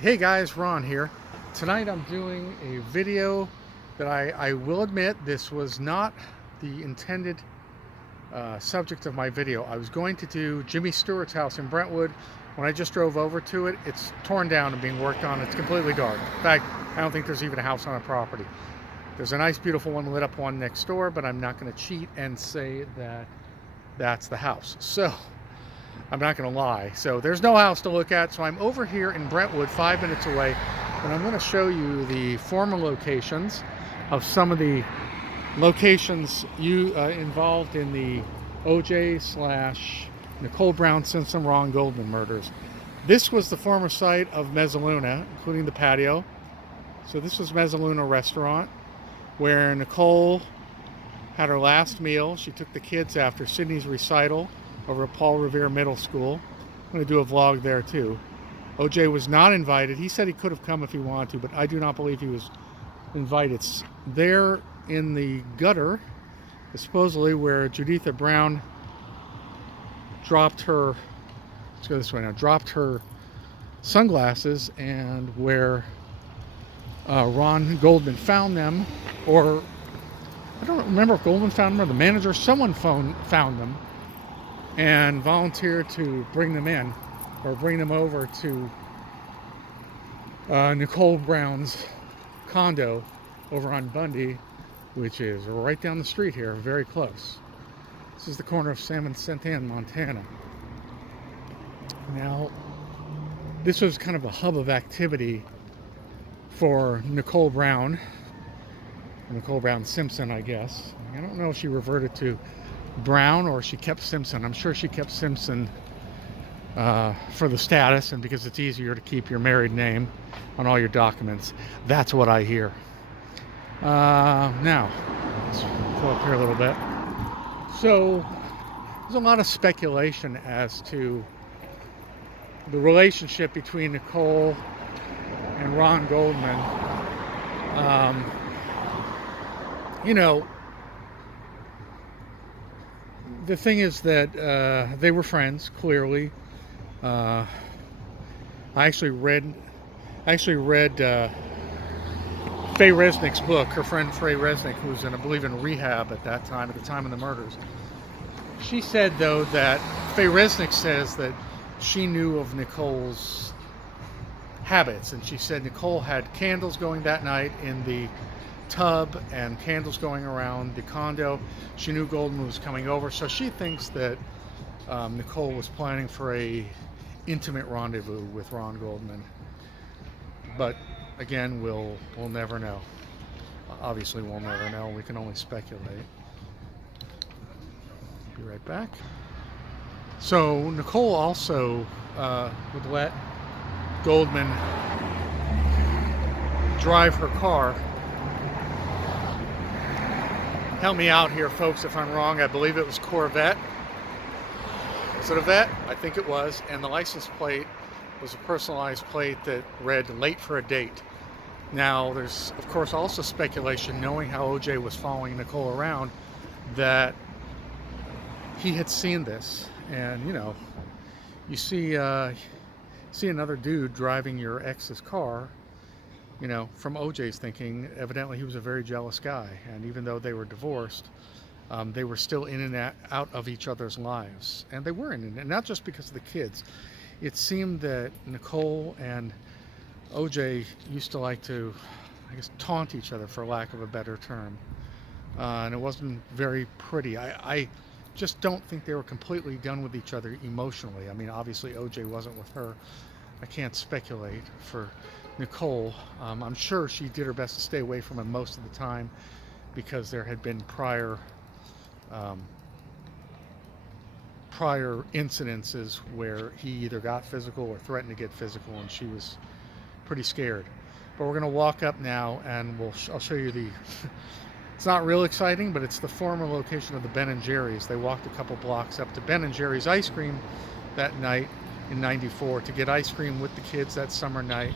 Hey guys, Ron here. Tonight I'm doing a video that I will admit this was not the intended subject of my video. I was going to do Jimmy Stewart's house in Brentwood. When I just drove over to it, it's torn down and being worked on. It's completely dark. In fact, I don't think there's even a house on a property. There's a nice, beautiful one, lit up one next door, but I'm not going to cheat and say that that's the house. So I'm not going to lie. So there's no house to look at. So I'm over here in Brentwood, 5 minutes away, and I'm going to show you the former locations of some of the locations involved in the OJ / Nicole Brown Simpson Ron Goldman murders. This was the former site of Mesoluna, including the patio. So this was Mesoluna restaurant, where Nicole had her last meal. She took the kids after Sydney's recital over at Paul Revere Middle School. I'm going to do a vlog there too. OJ was not invited. He said he could have come if he wanted to, but I do not believe he was invited. It's there in the gutter, supposedly where Juditha Brown dropped her, let's go this way now, dropped her sunglasses, and where Ron Goldman found them, or I don't remember if Goldman found them or the manager, someone found them and volunteered to bring them in, or bring them over to Nicole Brown's condo over on Bundy, which is right down the street here, very close. This is the corner of San Vincente and Montana. Now, this was kind of a hub of activity for Nicole Brown Simpson, I guess. I don't know if she reverted to Brown or she kept Simpson. I'm sure she kept Simpson for the status and because it's easier to keep your married name on all your documents. That's what I hear. Now, let's go up here a little bit. So, there's a lot of speculation as to the relationship between Nicole and Ron Goldman. You know, the thing is that they were friends, clearly. I actually read Frey Resnick's book. Her friend Frey Resnick, who was I believe in rehab at that time, at the time of the murders. She said, though, that Frey Resnick says that she knew of Nicole's habits, and she said Nicole had candles going that night in the tub and candles going around the condo. She knew Goldman was coming over, so she thinks that Nicole was planning for a intimate rendezvous with Ron Goldman. But again, we'll never know. Obviously, we'll never know. We can only speculate. Be right back. So Nicole also would let Goldman drive her car. Help me out here, folks, if I'm wrong. I believe it was Corvette. Was it a Vet? I think it was. And the license plate was a personalized plate that read "late for a date." Now, there's, of course, also speculation, knowing how OJ was following Nicole around, that he had seen this. And, you know, you see another dude driving your ex's car, you know, from OJ's thinking, evidently he was a very jealous guy. And even though they were divorced, they were still in and out of each other's lives. And they were in and not just because of the kids. It seemed that Nicole and OJ used to like to, I guess, taunt each other, for lack of a better term. And it wasn't very pretty. I just don't think they were completely done with each other emotionally. I mean, obviously OJ wasn't with her. I can't speculate for Nicole. I'm sure she did her best to stay away from him most of the time because there had been prior incidences where he either got physical or threatened to get physical, and she was pretty scared. But we're going to walk up now, and I'll show you the it's not real exciting, but it's the former location of the Ben & Jerry's. They walked a couple blocks up to Ben & Jerry's ice cream that night in '94 to get ice cream with the kids that summer night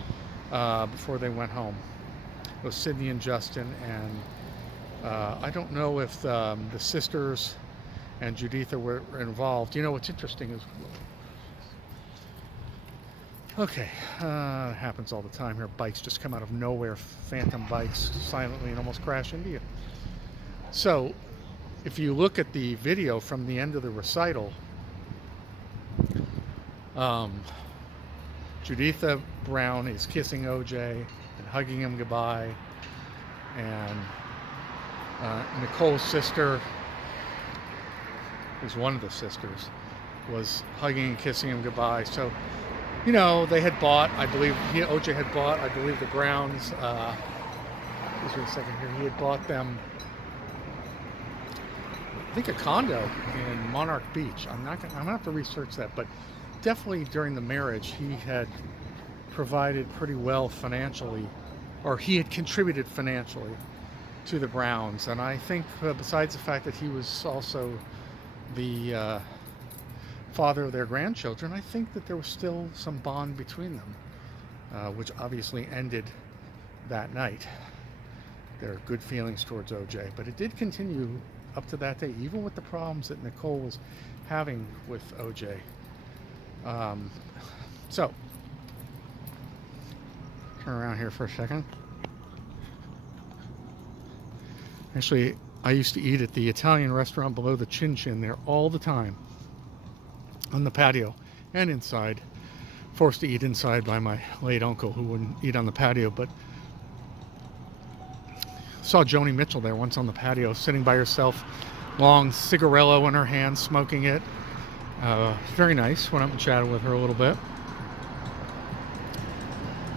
before they went home. It was Sydney and Justin, and I don't know if the sisters and Juditha were involved. You know, what's interesting is Okay, it happens all the time here. Bikes just come out of nowhere, phantom bikes, silently, and almost crash into you. So, if you look at the video from the end of the recital, um, Juditha Brown is kissing OJ and hugging him goodbye, and Nicole's sister, who's one of the sisters, was hugging and kissing him goodbye. So, you know, they had bought, I believe, OJ had bought, I believe, the Browns. Just wait a second here. He had bought them, I think, a condo in Monarch Beach. I'm gonna have to research that, but definitely during the marriage, he had provided pretty well financially, or he had contributed financially to the Browns. And I think, besides the fact that he was also the father of their grandchildren, I think that there was still some bond between them, which obviously ended that night. There are good feelings towards OJ, but it did continue up to that day, even with the problems that Nicole was having with OJ. So, turn around here for a second. Actually, I used to eat at the Italian restaurant below the Chin Chin there all the time, on the patio and inside. Forced to eat inside by my late uncle, who wouldn't eat on the patio. But saw Joni Mitchell there once on the patio, sitting by herself, long cigarillo in her hand, smoking it. Very nice. Went up and chatted with her a little bit.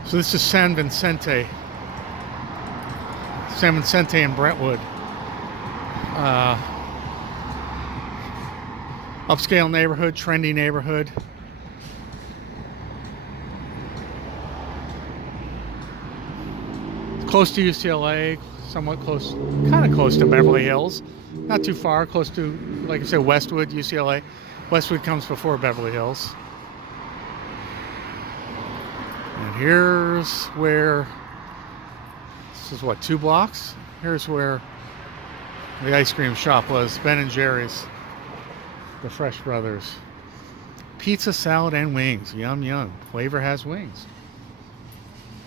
So this is San Vincente in Brentwood. Upscale neighborhood, trendy neighborhood. Close to UCLA, somewhat close, kind of close to Beverly Hills. Not too far, close to, like I said, Westwood, UCLA. Westwood comes before Beverly Hills. And here's where, this is what, 2 blocks? Here's where the ice cream shop was, Ben & Jerry's. The Fresh Brothers. Pizza, salad, and wings. Yum, yum. Flavor has wings.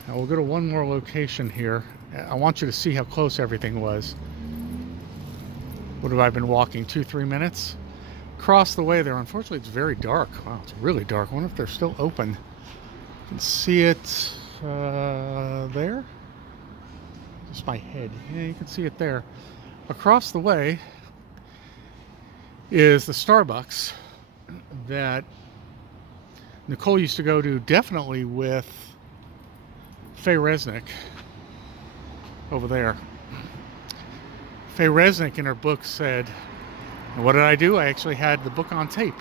Now we'll go to one more location here. I want you to see how close everything was. What have I been walking? 2-3 minutes? Across the way there, unfortunately, it's very dark. Wow, it's really dark. I wonder if they're still open. You can see it there. Just my head. Yeah, you can see it there. Across the way is the Starbucks that Nicole used to go to, definitely with Frey Resnick over there. Frey Resnick in her book said, what did I do? I actually had the book on tape.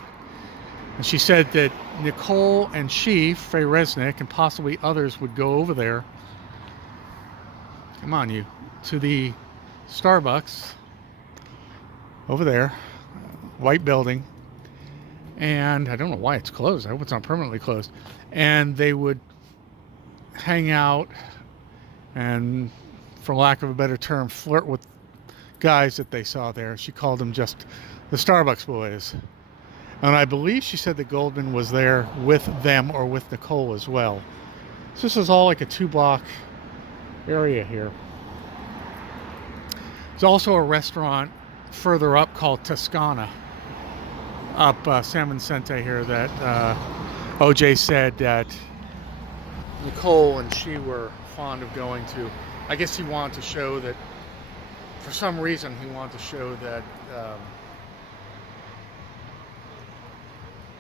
And she said that Nicole and she, Frey Resnick, and possibly others would go over there, come on you, to the Starbucks over there, white building, and I don't know why it's closed. I hope it's not permanently closed. And they would hang out and, for lack of a better term, flirt with guys that they saw there. She called them just the Starbucks boys. And I believe she said that Goldman was there with them or with Nicole as well. So this is all like a 2-block area here. There's also a restaurant further up called Toscana, up San Vincente here, that OJ said that Nicole and she were fond of going to. I guess he wanted to show that, for some reason, he wanted to show that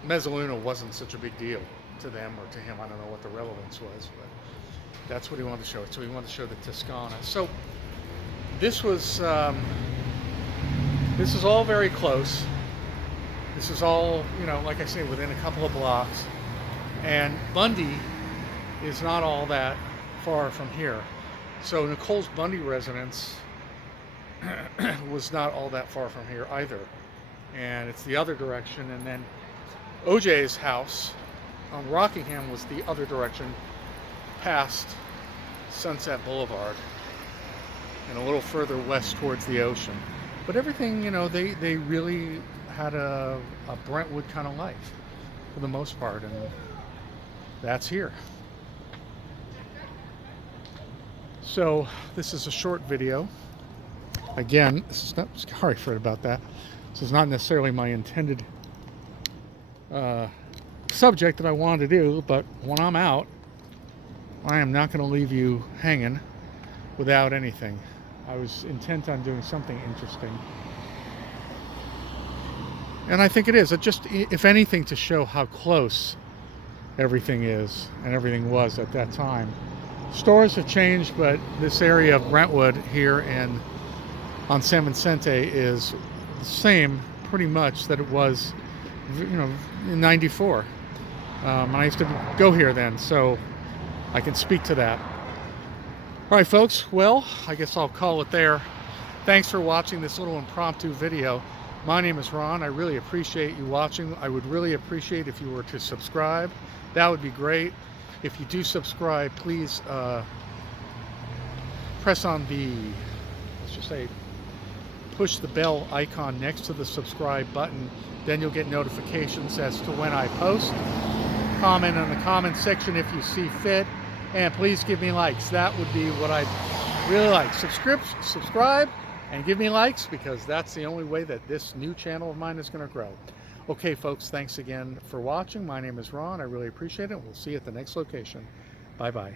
Mesoluna wasn't such a big deal to them or to him. I don't know what the relevance was, but that's what he wanted to show. So he wanted to show the Toscana. So this was all very close. This is all, you know, like I say, within a couple of blocks. And Bundy is not all that far from here. So Nicole's Bundy residence was not all that far from here either. And it's the other direction. And then OJ's house on Rockingham was the other direction, past Sunset Boulevard and a little further west towards the ocean. But everything, you know, they really had a Brentwood kind of life for the most part. And that's here. So this is a short video. Again, this is not, sorry for about that. This is not necessarily my intended subject that I wanted to do, but when I'm out, I am not going to leave you hanging without anything. I was intent on doing something interesting. And I think it is. It just, if anything, to show how close everything is and everything was at that time. Stores have changed, but this area of Brentwood here on San Vincente is the same pretty much that it was, in '94. And I used to go here then, so I can speak to that. All right, folks. Well, I guess I'll call it there. Thanks for watching this little impromptu video. My name is Ron. I really appreciate you watching. I would really appreciate if you were to subscribe. That would be great. If you do subscribe, please press on the, let's just say, push the bell icon next to the subscribe button. Then you'll get notifications as to when I post. Comment in the comment section if you see fit. And please give me likes. That would be what I'd really like. Subscribe and give me likes, because that's the only way that this new channel of mine is going to grow. Okay, folks, thanks again for watching. My name is Ron. I really appreciate it. We'll see you at the next location. Bye-bye.